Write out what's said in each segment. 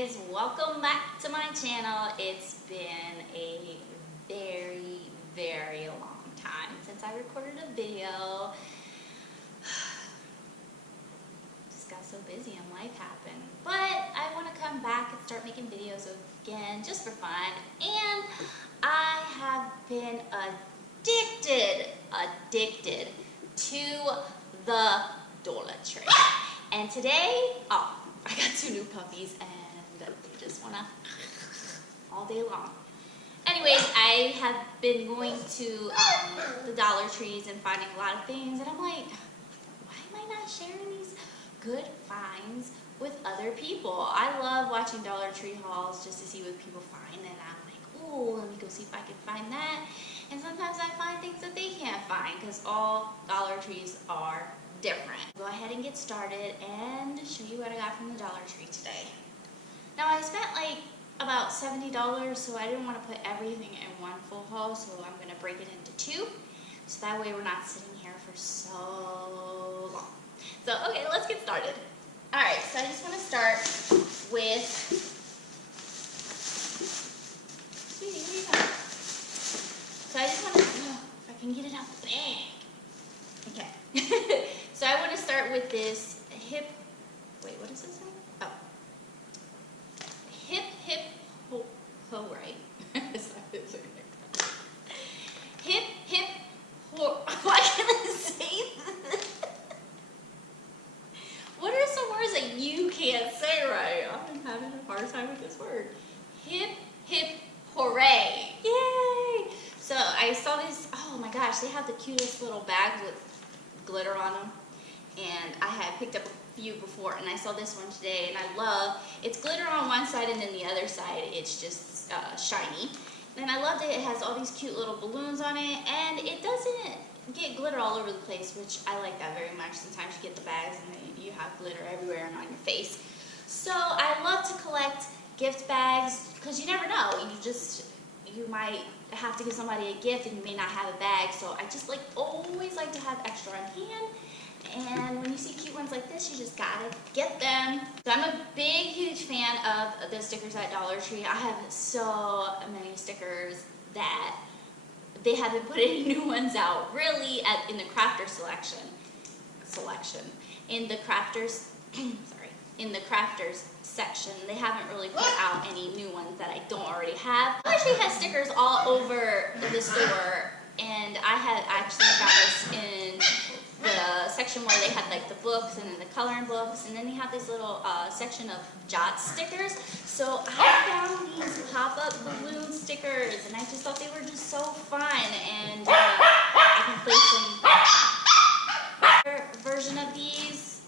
guys, welcome back to my channel. It's been a very long time since I recorded a video. Just got so busy and life happened. But I want to come back and start making videos again just for fun. And I have been addicted to the dollar tree. And today, I got two new puppies and they just wanna all day long. Anyways, I have been going to the Dollar Trees and finding a lot of things, and I'm like, why am I not sharing these good finds with other people? I love watching Dollar Tree hauls just to see what people find, and I'm like, ooh, let me go see if I can find that. And sometimes I find things that they can't find because all Dollar Trees are different. Go ahead and get started and show you what I got from the Dollar Tree today. Now I spent like about $70, so I didn't want to put everything in one full haul, so I'm going to break it into two, so that way we're not sitting here for so long. So okay, let's get started. Alright, so I just want to start with, sweetie, what are you doing? So I just want to, if I can get it out the bag. Okay. So I want to start with this what does this say? Oh. Right. Why can't I say this? What are some words that you can't say right? I'm having a hard time with this word. Hip, hooray. Yay! So I saw this, oh my gosh, they have the cutest little bags with glitter on them. And I had picked up a few before, and I saw this one today, and I love, it's glitter on one side, and then the other side, it's just shiny. And I love that it has all these cute little balloons on it, and it doesn't get glitter all over the place, which I like that very much. Sometimes you get the bags, and you have glitter everywhere and on your face. So I love to collect gift bags, because you never know, you might have to give somebody a gift, and you may not have a bag, so I just always like to have extra on hand. And when you see cute ones like this, you just gotta get them. So I'm a huge fan of the stickers at Dollar Tree. I have so many stickers that they haven't put any new ones out, really, in the crafter selection. In the crafters, in the crafters section, they haven't really put out any new ones that I don't already have. Dollar Tree has stickers all over the store, and I had actually found this in the section where they had the books and then the coloring books, and then they have this little section of Jot stickers. So I found these pop-up balloon stickers, and I just thought they were just so fun, and I can play some version of these.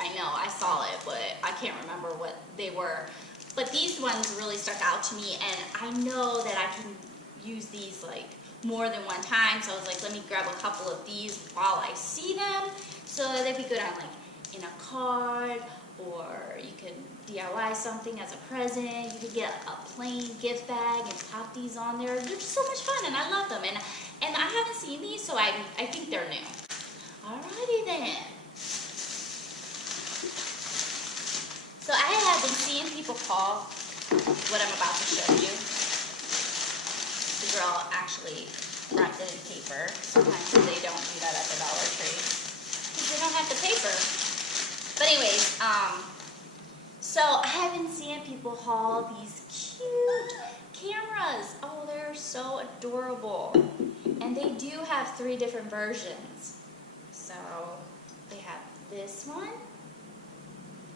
I know I saw it, but I can't remember what they were. But these ones really stuck out to me, and I know that I can use these more than one time, so I was like, let me grab a couple of these while I see them. So they'd be good on in a card, or you could DIY something as a present. You could get a plain gift bag and pop these on there. They're just so much fun, and I love them. And I haven't seen these, so I think they're new. Alrighty then. So I have been seeing people call what I'm about to show you. The girl actually wrapped it in paper. Sometimes they don't do that at the Dollar Tree because they don't have the paper. But anyways, so I have been seeing people haul these cute cameras. Oh, they're so adorable. And they do have 3 different versions. So they have this one,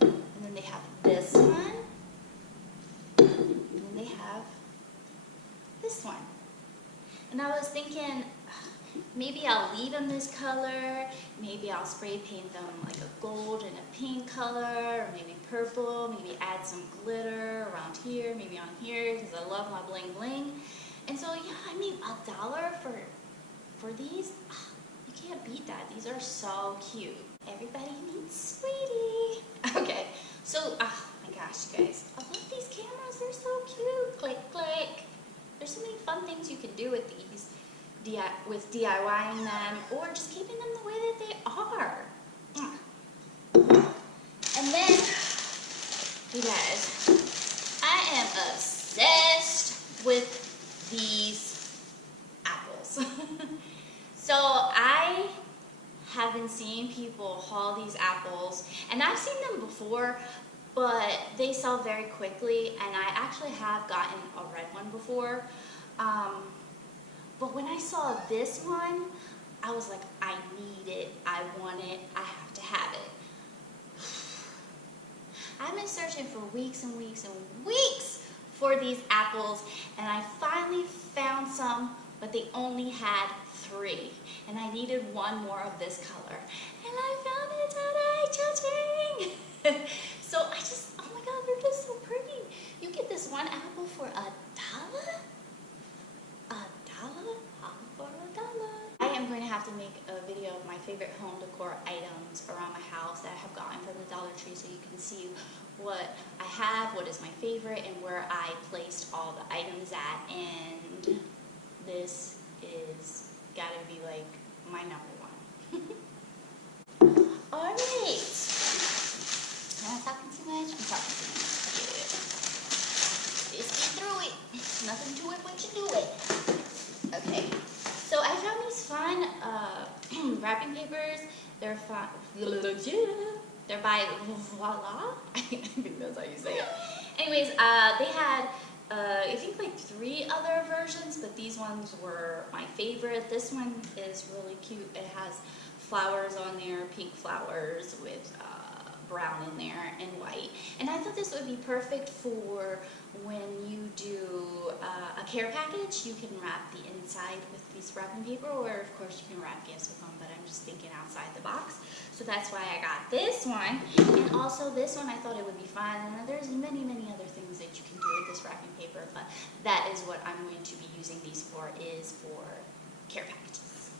and then they have this one, and then they have this one. And I was thinking, maybe I'll leave them this color, maybe I'll spray paint them a gold and a pink color, or maybe purple, maybe add some glitter around here, maybe on here, because I love my bling bling. And so yeah, I mean, $1 for these, you can't beat that. These are so cute. Everybody needs sweetie. Okay, so, oh my gosh, you guys, I love these cameras, they're so cute. Click, click. There's so many fun things you can do with these, with DIYing them, or just keeping them the way that they are. And then, you guys, obsessed with these apples. So I have been seeing people haul these apples, and I've seen them before, but they sell very quickly, and I actually have gotten a red one before. But when I saw this one, I was like, I need it, I want it, I have to have it. I've been searching for weeks and weeks and weeks for these apples, and I finally found some, but they only had 3, and I needed one more of this color, and I found it at HOLLA. So I just, oh my god, they're just so pretty. You get this one apple for $1? $1 for $1. I am going to have to make a video of my favorite home decor items around my house that I have gotten from the Dollar Tree, so you can see what I have, what is my favorite, and where I placed all the items at. And this is gotta be like my #1. Alright. Am I talking too much? I'm talking too much. Just get through it. Nothing to it but you do it. Okay. So I found these fun wrapping papers. They're fun. They're by Voila. I think that's how you say it. Anyways, they had I think like 3 other versions, but these ones were my favorite. This one is really cute. It has flowers on there, pink flowers with brown in there and white. And I thought this would be perfect for when you do a care package. You can wrap the inside with these wrapping paper, or of course you can wrap gifts with them, but I'm just thinking outside the box. So that's why I got this one. And also this one, I thought it would be fun. And there's many, many other things that you can do with this wrapping paper, but that is what I'm going to be using these for, is for care packages.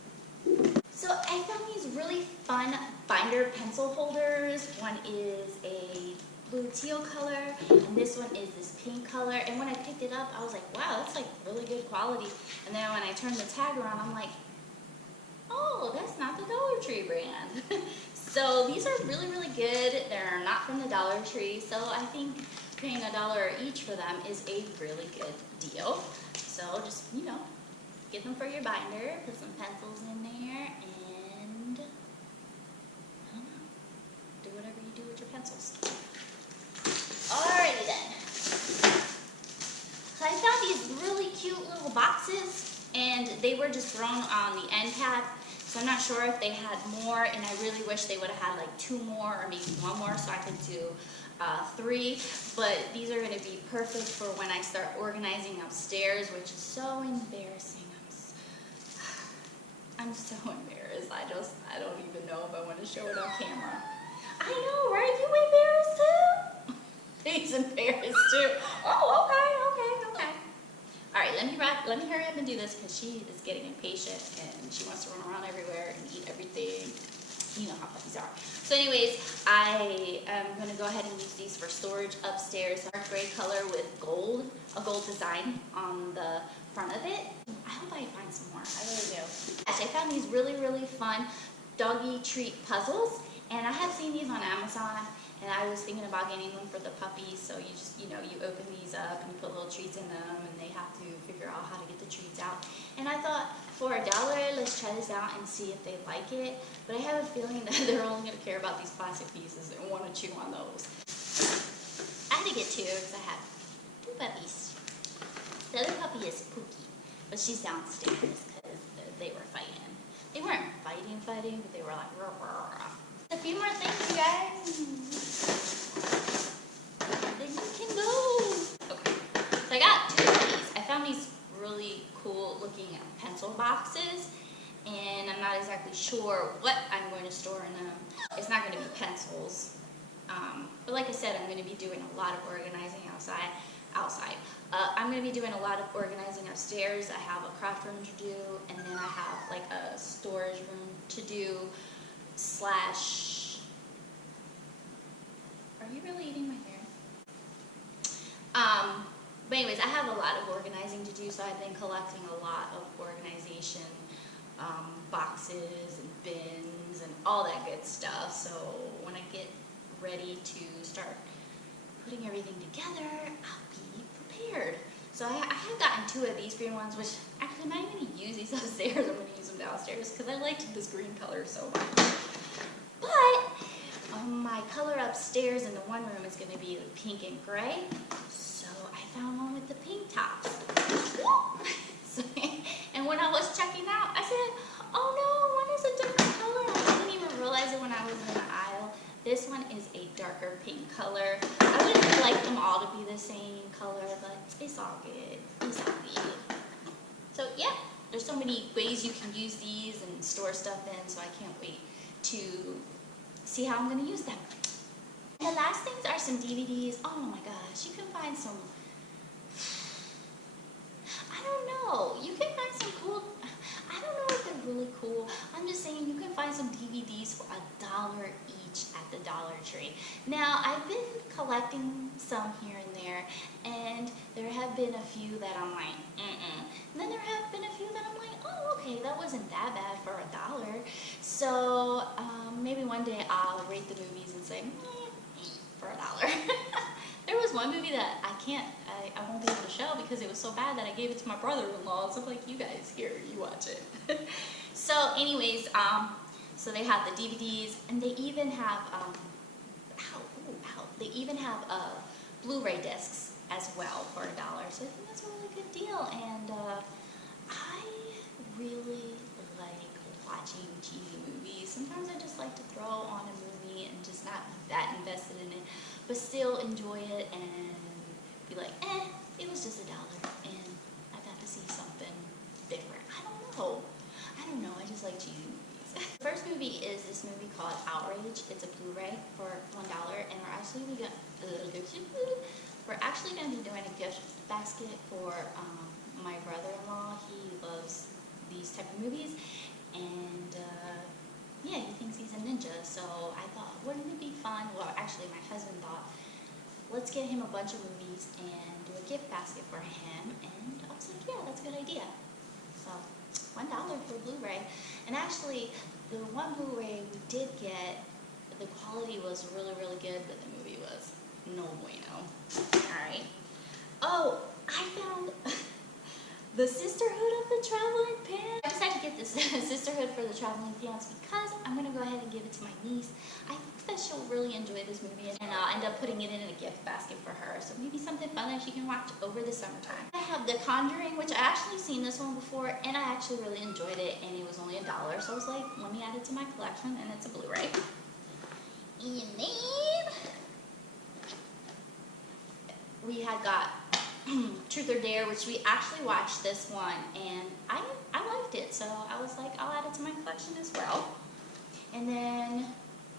So I found these really fun binder pencil holders. One is a blue teal color, and this one is this pink color. And when I picked it up, I was like, wow, that's like really good quality. And then when I turned the tag around, I'm like, oh, that's not the Dollar Tree brand. So these are really, really good. They're not from the Dollar Tree, so I think paying $1 each for them is a really good deal. So just, you know, get them for your binder, put some pencils in there, and I don't know, do whatever you do with your pencils. Alrighty then. So I found these really cute little boxes, and they were just thrown on the end cap. So I'm not sure if they had more, and I really wish they would have had like 2 more or maybe 1 more so I could do 3. But these are going to be perfect for when I start organizing upstairs, which is so embarrassing. I'm so embarrassed. I don't even know if I want to show it on camera. I know, right? You embarrassed too? He's embarrassed too. Oh, okay. All right, let me hurry up and do this because she is getting impatient and she wants to run around everywhere and eat everything. You know how puppies are. So anyways, I am going to go ahead and use these for storage upstairs. Dark gray color with gold, a gold design on the front of it. I hope I find some more. I really do. Actually, I found these really, really fun doggy treat puzzles, and I have seen these on Amazon, and I was thinking about getting them for the puppies. So you just, you know, you open these up and you put little treats in them, and they have to figure out how to get the treats out. And I thought, for $1, let's try this out and see if they like it. But I have a feeling that they're only going to care about these plastic pieces and want to chew on those. I had to get 2 because I have 2 puppies. The other puppy is Pookie, but she's downstairs because they were fighting. They weren't fighting, but they were like, rah, rah, rah. A few more things, you guys. Then you can go. Okay, so I got 2 of these. I found these really cool looking pencil boxes, and I'm not exactly sure what I'm going to store in them. It's not going to be pencils, but like I said, I'm going to be doing a lot of organizing outside. I'm going to be doing a lot of organizing upstairs. I have a craft room to do, and then I have like a storage room to do, slash, are you really eating my hair? But anyways, I have a lot of organizing to do, so I've been collecting a lot of organization boxes and bins and all that good stuff. So when I get ready to start putting everything together, I'll be scared. So I had gotten 2 of these green ones, which actually I'm not even going to use these upstairs. I'm going to use them downstairs because I liked this green color so much. But my color upstairs in the one room is going to be the pink and gray. So I found one with the pink tops. And when I was checking out, I said, oh no, one is a different color. I didn't even realize it when I was in the aisle. This one is a darker pink color. I wouldn't like them all to be the same color, but it's all good. It's all good. So yeah, there's so many ways you can use these and store stuff in, so I can't wait to see how I'm going to use them. And the last things are some DVDs. Oh my gosh, you can find some, I don't know, you can find some cool, I don't know if they're really cool. I'm just saying you can find some DVDs for $1 each at the Dollar Tree. Now, I've been collecting some here and there, and there have been a few that I'm like, And then there have been a few that I'm like, oh, okay, that wasn't that bad for $1. So maybe one day I'll rate the movies and say, for $1. There was one movie that I won't be able to show because it was so bad that I gave it to my brother-in-law. So like, you guys, here, you watch it. So anyways, so they have the DVDs, and they even have, they even have Blu-ray discs as well for $1. So I think that's a really good deal, and I really like watching cheesy movies. Sometimes I just like to throw on a movie and just not be that invested in it, but still enjoy it and be like, it was just $1, and I got to see something different. I don't know, I just like cheesy movies. The first movie is this movie called Outrage. It's a Blu-ray for $1, and we're actually going to be doing a gift basket for my brother-in-law. He loves these type of movies, and yeah, he thinks he's a ninja. So I thought, wouldn't it be fun? Well, actually, my husband thought, let's get him a bunch of movies and do a gift basket for him. And I was like, yeah, that's a good idea. So $1 for Blu-ray. And actually, the one Blu-ray we did get, the quality was really, really good, but the movie was no bueno. Alright. Oh, I found the Sisterhood of the Traveling Pants. I decided to get this Sisterhood for the Traveling Pants because I'm going to go ahead and give it to my niece. I think that she'll really enjoy this movie, and I'll end up putting it in a gift basket for her. So maybe something fun that she can watch over the summertime. I have The Conjuring, which I actually seen this one before, and I actually really enjoyed it, and it was only $1. So I was like, let me add it to my collection, and it's a Blu-ray. And then we had got Truth or Dare, which we actually watched this one, and I liked it, so I was like, I'll add it to my collection as well. And then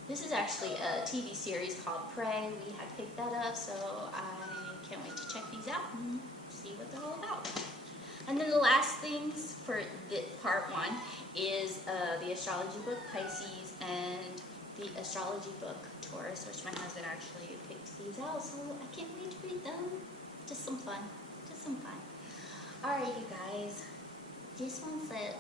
this is actually a TV series called Prey. We had picked that up, so I can't wait to check these out and see what they're all about. And then the last things for part 1 is the astrology book Pisces and the astrology book Taurus, which my husband actually picked these out, so I can't wait to read them. Just some fun. Just some fun. Alright, you guys. This one said